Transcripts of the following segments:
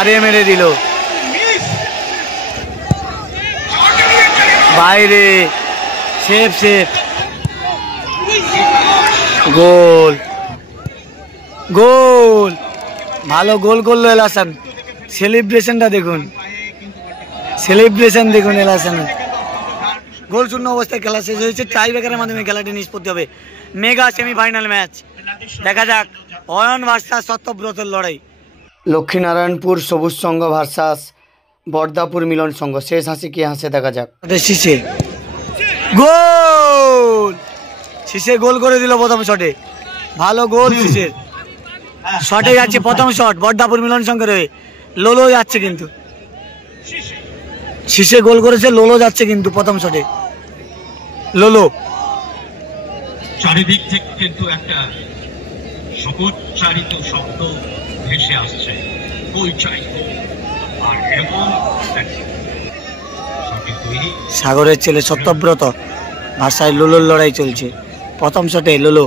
বারে মেরে দিল, বাইরে, সেফ সেফ, গোল গোল, ভালো গোল করলো এল হাসান। সেলিব্রেশনটা দেখুন, সেলিব্রেশন দেখুন এল হাসানের। গোল শূন্য অবস্থায় খেলা শেষ হয়েছে। টাই ব্রেকারের মাধ্যমে খেলাটি নিষ্পত্তি হবে। মেগা সেমিফাইনাল ম্যাচ, দেখা যাক অয়ন ভার্সাস সত্যব্রতর লড়াই। লক্ষ্মীনারায়ণপুর সবুজ সংঘ ভার্সাস বর্দাপুর মিলন সংঘ। শেষ হাসি কে হাসে দেখা যাক। শীষে গোল, শীষে গোল করে দিল প্রথম শটে। ভালো গোল শীষের, শটে যাচ্ছে প্রথম শট বর্দাপুর মিলন সংঘের হয়ে। লোলো যাচ্ছে কিন্তু, শীষে গোল করেছে, লোলো যাচ্ছে কিন্তু প্রথম শটে। লোলো চারিদিক থেকে কিন্তু একটা সমাচারিত শব্দ ভেসে আসছে, গোল চাই। আর এমন সাগরের ছেলে সত্যব্রত ভাষায় লোলোর লড়াই চলছে। প্রথম শটে লোলো,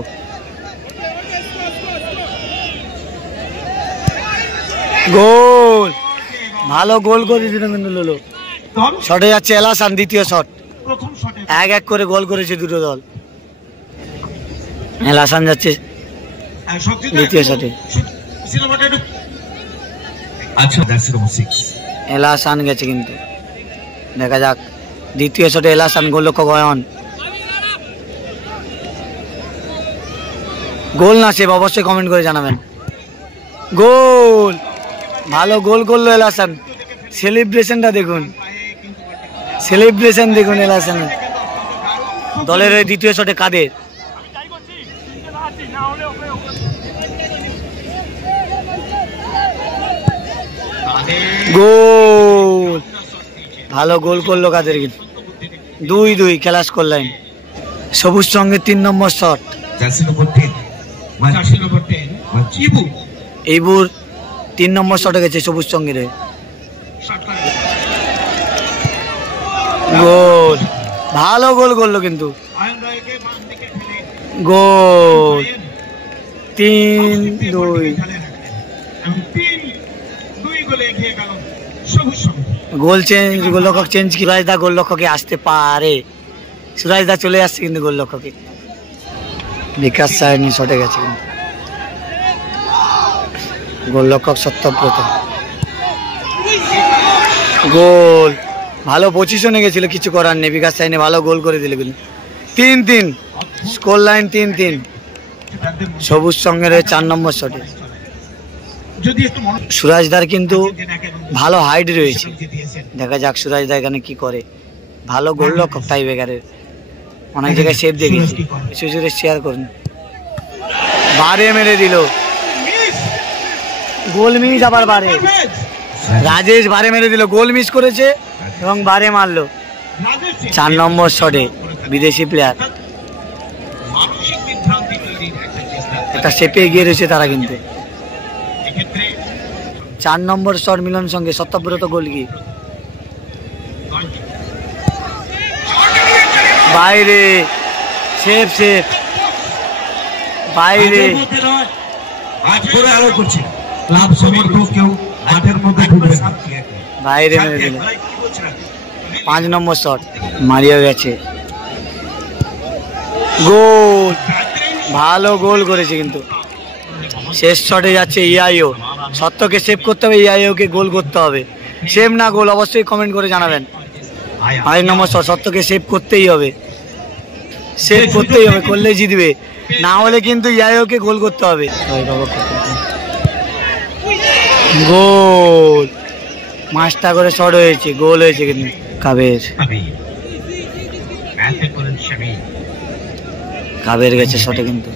গোল, ভালো গোল করে দিল কিন্তু লোলো। শটে যাচ্ছে এল হাসান, দ্বিতীয় শট। এক এক করে গোল করেছে দুটো দল। এল হাসান যাচ্ছে দ্বিতীয় শটে। এল হাসান গেছে কিন্তু, দেখা যাক দ্বিতীয় শটে এল হাসান। গোলরক্ষক অয়ন, গোল না সেভ অবশ্যই কমেন্ট করে জানাবেন। গোল, ভালো গোল করলো এল হাসান। সেলিব্রেশনটা দেখুন, সেলিব্রেশন দেখুন এল হাসানের। দলের ওই দ্বিতীয় শটে কাদের, গোল, ভালো গোল করলো কাদের কিন্তু। 2-2 খেলা স্কোর লাইন। সবুজ সঙ্গে 3 নম্বর শট। এইবুর 3 নম্বর শটে গেছে সবুজ সঙ্গের। গোল, ভালো গোল করলো কিন্তু। গোল 3-2। গোল চেঞ্জ, গোলরক্ষক চেঞ্জ। সুরাজদা গোলরক্ষকে আসতে পারে, সুরাজদা চলে আসছে কিন্তু গোলরক্ষকে। বিকাশ সায়নি শটে গেছে কিন্তু। গোলরক্ষক সত্যব্রত, গোল, ভালো পজিশনে গেছিল, কিছু করার নেই। বিকাশ সায়নি ভালো গোল করে দিল কিন্তু। 3-3 স্কোর লাইন, 3-3। সবুজ সঙ্গের 4 নম্বর শটে। সুরাজদার কিন্তু ভালো হাইট রয়েছে, দেখা যাক সুরাজদা এখানে কি করে। ভালো গোলরক্ষক টাই ব্রেকারের, অনেক জায়গায় সেভ দেখেছি। কিছু শেয়ার করুন। বারে মেরে দিল, গোল মিস। আবার বারে, রাজেশ বারে মেরে দিল, গোল মিস করেছে এবং বারে মারলো। 4 নম্বর শটে বিদেশি প্লেয়ার, একটা সেপে এগিয়ে রয়েছে তারা কিন্তু। 4 নম্বর শট মিলন সঙ্গে সত্যব্রত গোল কি, বাইরে, সেফ সেফ, বাইরে। বাইরে মেরে দিল। 5 নম্বর শট মারিয়ে গেছে। গোল, ভালো গোল করেছে কিন্তু। শেষ শটে যাচ্ছে ইআইও। সত্যকে সেভ করতে হবে, ইআইওকে গোল করতে হবে। সেভ না গোল অবশ্যই কমেন্ট করে জানাবেন। 5 নম্বর শট, সত্যকে সেভ করতেই হবে, সেভ করতেই হবে, করলেই জিতবে, না হলে কিন্তু ইআইওকে গোল করতে হবে। গোল, 5টা করে শট হয়েছে, গোল হয়েছে কিন্তু। কাবের, কাবের গেছে শটে কিন্তু।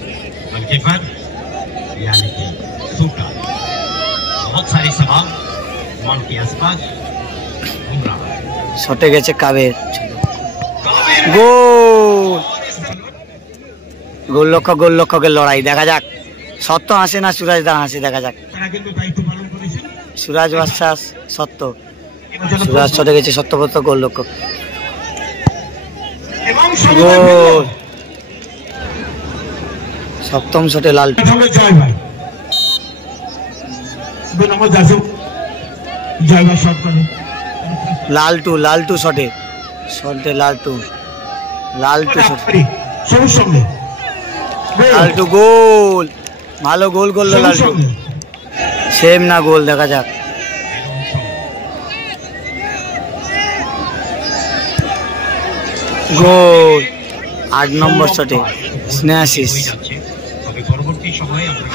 শটে গেছে কাবের। গোল, গোলরক্ষক গোলরক্ষকের লড়াই, দেখা যাক সত্য হাসে না সুরাজদা হাসে, দেখা যাক। সুরাজ ভার্সাস সত্য। সুরাজ শটে গেছে, সত্যব্রত গোলরক্ষক। গোল, সপ্তম শটে লাল। জয়বার শট করে লালটু শটে লালটু শট সবুজ সঙ্গে লালটু গোল, ভালো গোল করলো লালটু। সেম না গোল, দেখা যাক। গোল 8 নম্বর শটে Snehasish.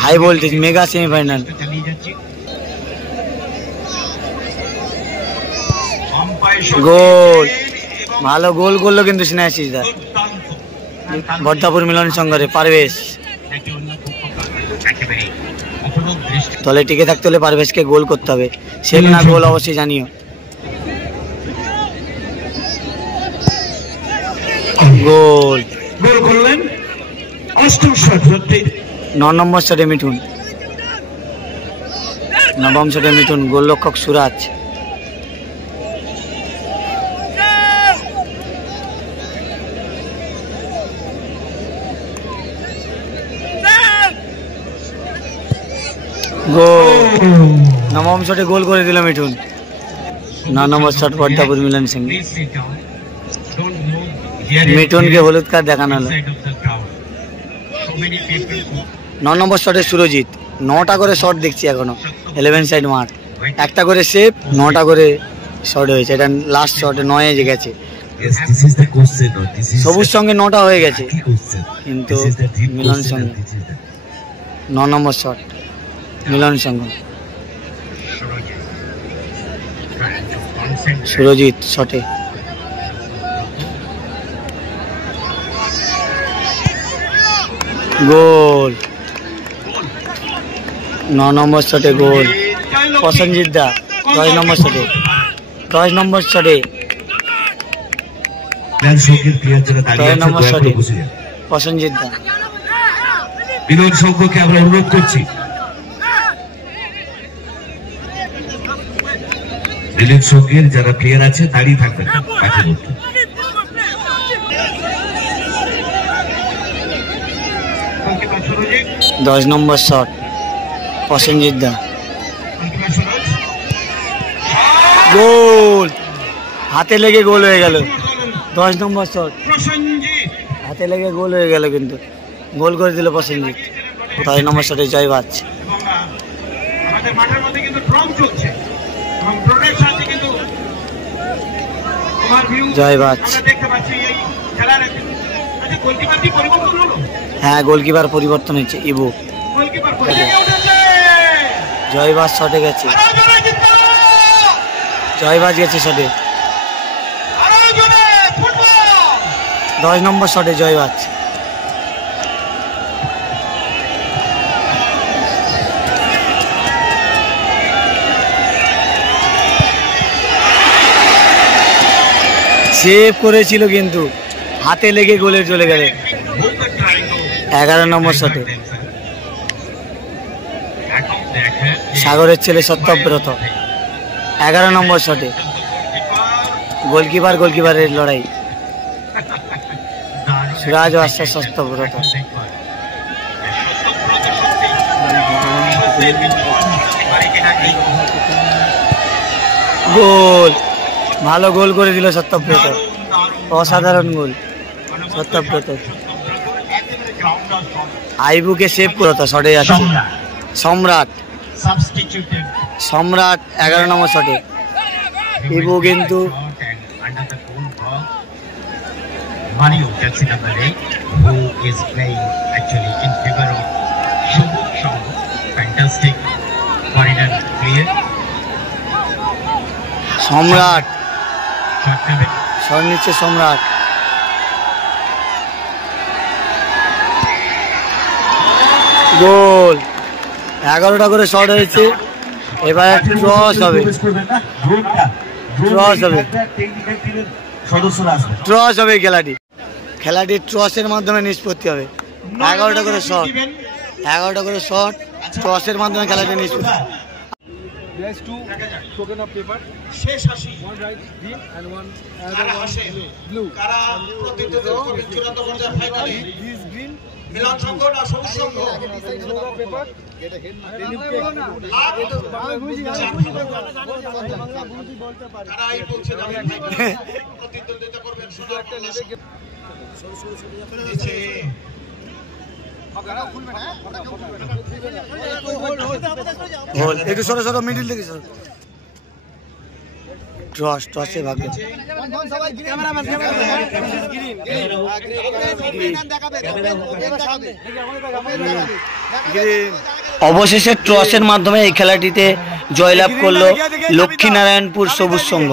High voltage mega semifinal. Goal, ভালো গোল করলো কিন্তু স্নেহাশিস দা। বর্ধাপুর মিলন সংঘরে পারভেজ দলে টিকে থাকতে হলে পারভেজকে গোল করতে হবে। সেম না গোল অবশ্যই জানিও। গোল করলেন 9 নম্বর শটে মিঠুন, 9ম শটে মিঠুন। গোলরক্ষক সুরাজ। গোল, 9ম শটে গোল করে দিল মিঠুন। 9 নম্বর শট বর্ধাপুর মিলন সিং। মিঠুনকে হলুদ কার্ড দেখানো হলো। 9 নম্বর শটে সুরজিৎ। 9টা করে শট দেখছি এখনো। 11 সাইড মাঠ, একটা করে সেভ, 9টা করে শট হয়েছে। এটা লাস্ট শটে 9 এ গেছে। সবুজ সঙ্গে 9টা হয়ে গেছে, কিন্তু মিলন সঙ্গে 9 নম্বর শট মিলন সঙ্গ। সুরজিৎ শটে গোল, 9 নম্বর শটে গোল। প্রসেনজিৎ দা 10 নম্বর শটে, 10 নম্বর শটে, 10 নম্বর শটে প্রসেনজিৎ দা। বিনোদ শঙ্করকে আমরা অনুরোধ করছি, বিনোদ শঙ্করের যারা প্লেয়ার আছে দাঁড়িয়ে থাকবেন। 10 নম্বর শট প্রসেনজিৎ দা। গোল, হাতে লেগে গোল হয়ে গেল। 10 নম্বর শট হাতে লেগে গোল হয়ে গেল, কিন্তু গোল করে দিল প্রসেনজিৎ। 10 নম্বর শটে জয়বাজ। জয়বাজ, হ্যাঁ গোলকিপার পরিবর্তন হয়েছে, ইবু। জয়বাজ শটে গেছে, জয়বাজ গেছে শটে। 10 নম্বর শটে জয়বাজ। সেভ করেছিল কিন্তু হাতে লেগে গোলে চলে গেল। 11 নম্বর শটে সাগরের ছেলে সত্যব্রত। 11 নম্বর শটে গোলকিপারের লড়াই, সুরাজ আসছে সত্যব্রত। গোল, ভালো গোল করে দিল সত্যব্রত। অসাধারণ গোল সত্যব্রত। আইবুকে সেভ করতো, শটে যাচ্ছে সম্রাট। 11 নম্বর শটে ইবু কিন্তু সম্রাট শট নিচ্ছে সম্রাট। গোল, 11টা করে শট হয়েছে। এবার টস হবে, টস হবে খেলাটি টসের মাধ্যমে নিষ্পত্তি হবে। 11টা করে শট টসের মাধ্যমে খেলাটি নিষ্পত্তি। There's 2 token of paper. One right green and one other one blue. This green, মিলন সংঘ না সবুজ সংঘ Throw the paper. তারা এই পৌঁছে যাবেন প্রতিদ্বন্দ্বিতা করবেন সোনার নিচে গোল একটু সরো সরো মিডিল থেকে সরো টসে ভাগে অবশেষে টসের মাধ্যমে এই খেলাটিতে জয়লাভ করলো লক্ষ্মীনারায়ণপুর সবুজ সংঘ।